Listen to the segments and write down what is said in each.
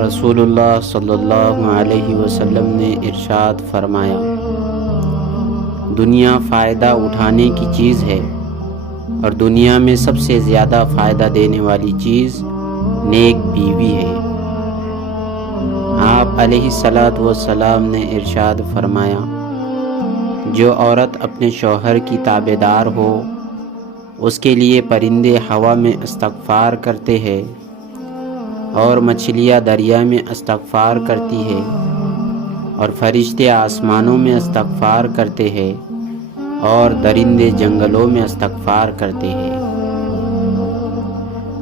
رسول اللہ صلی اللہ علیہ وسلم نے ارشاد فرمایا، دنیا فائدہ اٹھانے کی چیز ہے اور دنیا میں سب سے زیادہ فائدہ دینے والی چیز نیک بیوی ہے۔ آپ علیہ الصلاۃ والسلام نے ارشاد فرمایا، جو عورت اپنے شوہر کی تابعدار ہو اس کے لیے پرندے ہوا میں استغفار کرتے ہیں اور مچھلیاں دریا میں استغفار کرتی ہے اور فرشتے آسمانوں میں استغفار کرتے ہیں اور درندے جنگلوں میں استغفار کرتے ہیں۔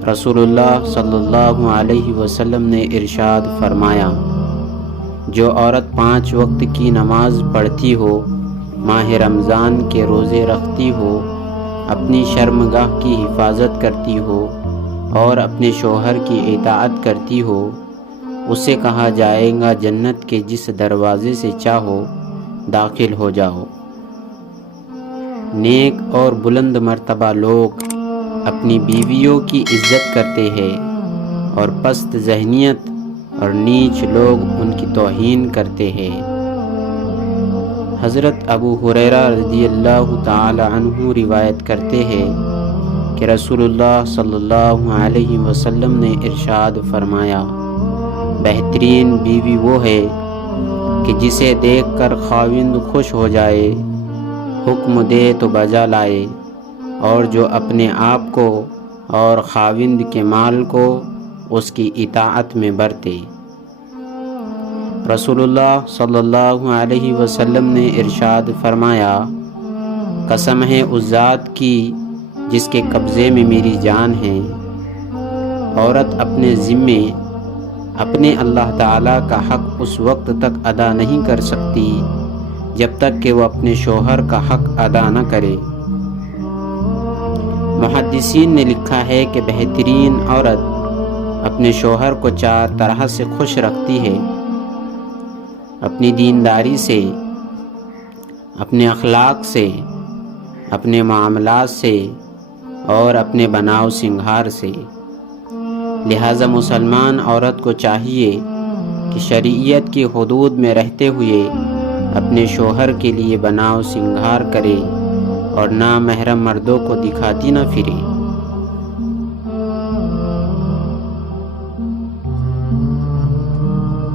رسول اللہ صلی اللہ علیہ وسلم نے ارشاد فرمایا، جو عورت 5 وقت کی نماز پڑھتی ہو، ماہ رمضان کے روزے رکھتی ہو، اپنی شرمگاہ کی حفاظت کرتی ہو اور اپنے شوہر کی اطاعت کرتی ہو، اسے کہا جائے گا جنت کے جس دروازے سے چاہو داخل ہو جاؤ۔ نیک اور بلند مرتبہ لوگ اپنی بیویوں کی عزت کرتے ہیں اور پست ذہنیت اور نیچ لوگ ان کی توہین کرتے ہیں۔ حضرت ابو ہریرہ رضی اللہ تعالی عنہ روایت کرتے ہیں کہ رسول اللہ صلی اللہ علیہ وسلم نے ارشاد فرمایا، بہترین بیوی وہ ہے کہ جسے دیکھ کر خاوند خوش ہو جائے، حکم دے تو بجا لائے، اور جو اپنے آپ کو اور خاوند کے مال کو اس کی اطاعت میں برتے۔ رسول اللہ صلی اللہ علیہ وسلم نے ارشاد فرمایا، قسم ہے اس ذات کی جس کے قبضے میں میری جان ہے، عورت اپنے ذمے اپنے اللہ تعالیٰ کا حق اس وقت تک ادا نہیں کر سکتی جب تک کہ وہ اپنے شوہر کا حق ادا نہ کرے۔ محدثین نے لکھا ہے کہ بہترین عورت اپنے شوہر کو 4 طرح سے خوش رکھتی ہے، اپنی دینداری سے، اپنے اخلاق سے، اپنے معاملات سے اور اپنے بناؤ سنگھار سے۔ لہذا مسلمان عورت کو چاہیے کہ شریعت کی حدود میں رہتے ہوئے اپنے شوہر کے لیے بناؤ سنگھار کرے اور نامحرم مردوں کو دکھاتی نہ پھرے۔